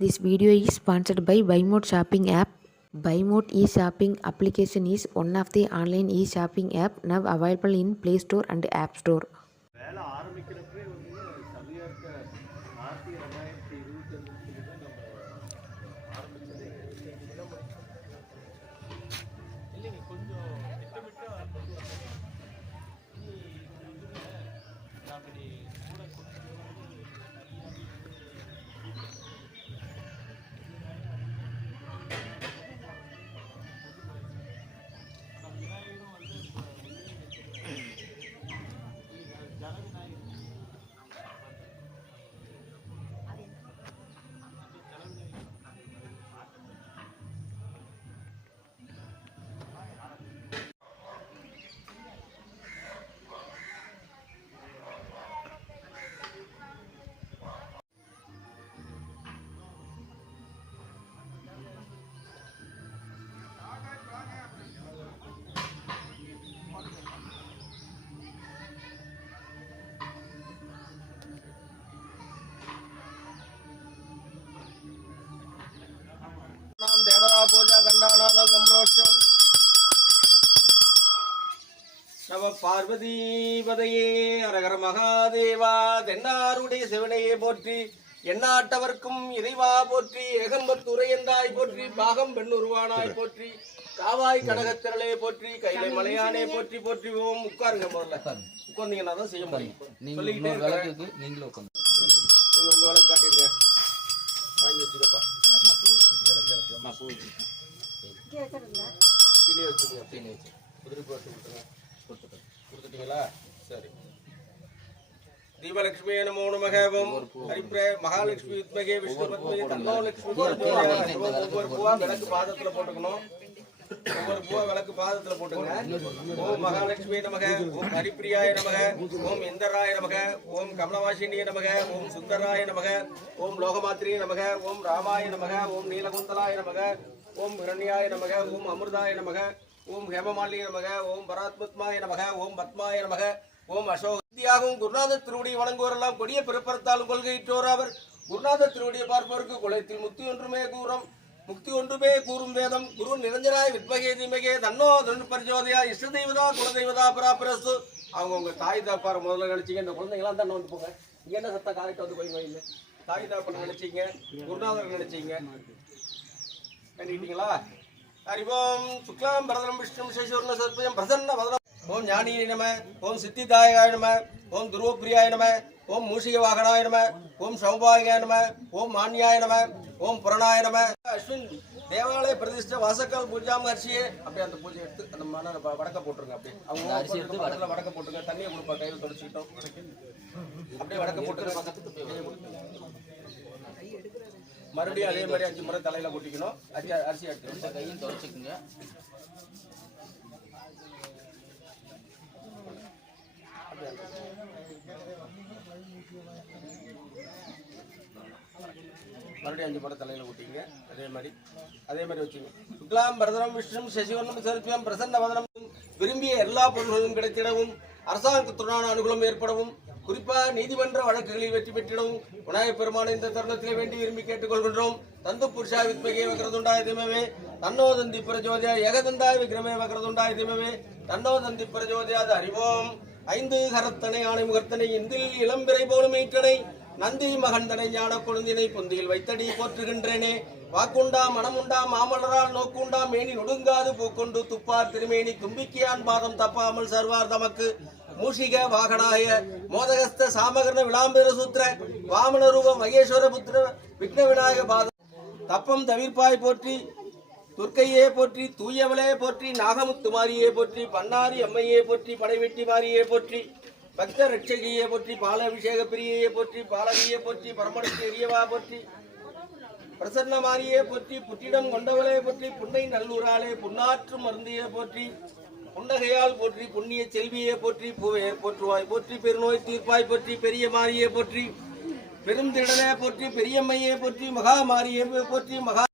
This video is sponsored by BuyMode shopping app. BuyMode e-shopping application is one of the online e-shopping app now available in Play Store and App Store. வேலை ஆரம்பிக்கிறப்பே சபையாக்க 2025 தான் நம்ம ஆரம்பிச்சது. இல்லைங்க, கொஞ்சம் திட்டமிட்டு அப்படி கூட தேவரா பூஜா கண்டாநாதம் கம்ரோஷம் நவ பார்வதி பதையே அரகர மகாதேவா தென்னாருடைய சிவனையே போற்றி எண்ணாட்டவர்க்கும் இறைவா போற்றி ஏகம்பத்துறை என்றாய் போற்றி பாகம் பெண் உருவானாய் போற்றி காவாய் கடகத்திரளே போற்றி கைலை மலையானே போற்றி போற்றி ஓம். உட்காருங்க, முதல்ல உட்கார்ந்தீங்கன்னா தான் செய்ய முடியும். சொல்லிக்கிட்டே இருக்க நீங்களும் உட்காந்து நீங்க உங்க வேலை காட்டிடுங்க. வாங்கி வச்சுக்கப்பா. கீழே வச்சுருங்க. குதிரை போட்டு கொடுத்துட்டீங்களா? சரி. தீபலட்சுமி நமோ நமக. ஓம் ஹரிப்ரே மகாலட்சுமி வித்மகே விஷ்ணு பத்மகே தன்னோ லட்சுமி. ஒவ்வொரு பூவா விளக்கு பாதத்துல போட்டுக்கணும். ஒவ்வொரு பூவா விளக்கு பாதத்துல போட்டுங்க. ஓம் மகாலட்சுமி நமக. ஓம் ஹரிப்பிரியாய நமக. ஓம் இந்தராய நமக. ஓம் கமலவாசினிய நமக. ஓம் சுந்தராய நமக. ஓம் லோகமாத்திரியே நமக. ஓம் ராமாய நமக. ஓம் நீலகுந்தலாய நமக. ஓம் ஹிரண்யாய நமக. ஓம் அமிர்தாய நமக. ஓம் ஹேமமாலிய நமக. ஓம் பராத்மத்மாய நமக. ஓம் பத்மாய நமக. ஓம் அசோகத்தியாகவும் குருநாதர் திருவடியை வணங்குவோரெல்லாம் கொடிய பிறப்பறத்தாலும் கொள்கையிட்டோர் அவர். குருநாதர் திருவடியை பார்ப்பவருக்கு குலத்தில் முக்தி ஒன்றுமே கூறும் வேதம். குரு நிரஞ்சனாய் வித்மகே தீமகே தன்னோ பரிஜோதியா இஷ்ட தெய்வதா குலதெய்வதா பராபரஸ்து. அவங்க உங்க தாய் தாப்பார முதல்ல நினைச்சீங்க. இந்த குழந்தைங்களாம் தான் வந்து போங்க. இங்க என்ன சத்தம் காலையிட்ட வந்து போய் இல்லை. தாய் தாப்பனை நினைச்சீங்க, குருநாதர் நினைச்சீங்க. கண்டிட்டீங்களா? ஹரிவோம் சுக்லாம் பரதரம் விஷ்ணு சேஷூர்ண சத்பயம் பிரசன்ன வதனம். ஓம் ஞானியே நம. ஓம் சித்திதாயாய நம. ஓம் துருவப்பிரியாய நம. ஓம் மூஷிக வாகனாய நம. ஓம் சௌபாகியாய நம. ஓம் மான்யாய நம. ஓம் புரணாய நம. அஸ்வின் தேவாலய பிரதிஷ்ட வாசக்கால் பூஜாம் அரிசியே. அப்படியே அந்த பூஜை எடுத்து அந்த மன வடக்க போட்டுருங்க. அப்படியே அவங்க அரிசி எடுத்து வடக்க போட்டுருங்க. தண்ணியை கொடுப்பா, கையில் தொடச்சிக்கிட்டோம். அப்படியே வடக்க போட்டுருங்க. மறுபடியும் அதே மாதிரி 5 முறை தலையில கொட்டிக்கணும். அரிசி எடுத்து கையும் துடைச்சிக்கோங்க. மறுபடியும் 5 முறை தலையில கொட்டிங்க. அதே மாதிரி வச்சுங்க. சுக்லாம் பரதரம் விஷ்ணு சசிவர்ணம் சர்ப்பியம் பிரசன்ன வதனம். விரும்பிய எல்லா பொருள்களும் கிடைத்திடவும், அரசாங்கத்துடனான அனுகூலம் ஏற்படவும், குறிப்பா நீதிமன்ற வழக்குகளில் வெற்றி பெற்றிடவும் விநாயகப் பெருமான இந்த தருணத்திலே வேண்டி விரும்பி கேட்டுக்கொள்கின்றோம். தந்து புருஷா வித்மகே வக்ரதுண்டாய திமவே தன்னோ தந்தி பிரஜோதியா ஏகதந்தாய விக்ரமே வக்ரதுண்டாய திமவே தன்னோ தந்தி பிரஜோதியாது. அறிவோம். 5 கரத்தனை ஆணை முகர்த்தனை இந்தில் இளம்பிறை போலும் ஈற்றனை நந்தி மகந்தனை ஞான கொழுந்தினை பொந்தியில் வைத்தடி போற்றுகின்றேனே. வாக்குண்டா மனமுண்டா மாமலரால் நோக்குண்டா மேனி நொடுங்காது பூக்கொண்டு துப்பார் திருமேனி தும்பிக்கையான் பாதம் தப்பாமல் சர்வார் தமக்கு மூஷிக வாகனாய மோதகஸ்த சாமகர்ண விளாம்பர சூத்திர வாமனரூப மகேஸ்வர புத்திர விக்ன விநாயக பாதம் தப்பம் தவிர்ப்பாய் போற்றி. துர்க்கையே போற்றி. தூயவளே போற்றி. நாகமுத்து மாரியே போற்றி. பன்னாரி அம்மையே போற்றி. படைவெட்டி மாரியே போற்றி. பக்த ரட்சகியே போற்றி. பாலாபிஷேக பிரியே போற்றி. பாலகியே போற்றி. பரமனுக்கு எரியவா போற்றி. பிரசன்ன மாரியே போற்றி. புற்றிடம் கொண்டவளே போற்றி. புன்னை நல்லூராளே புன்னாற்று மருந்தியே போற்றி. புன்னகையால் போற்றி. புண்ணிய செல்வியே போற்றி. பூவையர் போற்றுவாய் போற்றி. பெருநோய் தீர்ப்பாய் போற்றி. பெரிய மாரியே போற்றி. பெரும் திடனே போற்றி. பெரியம்மையே போற்றி. மகா மாரியே போற்றி. மகா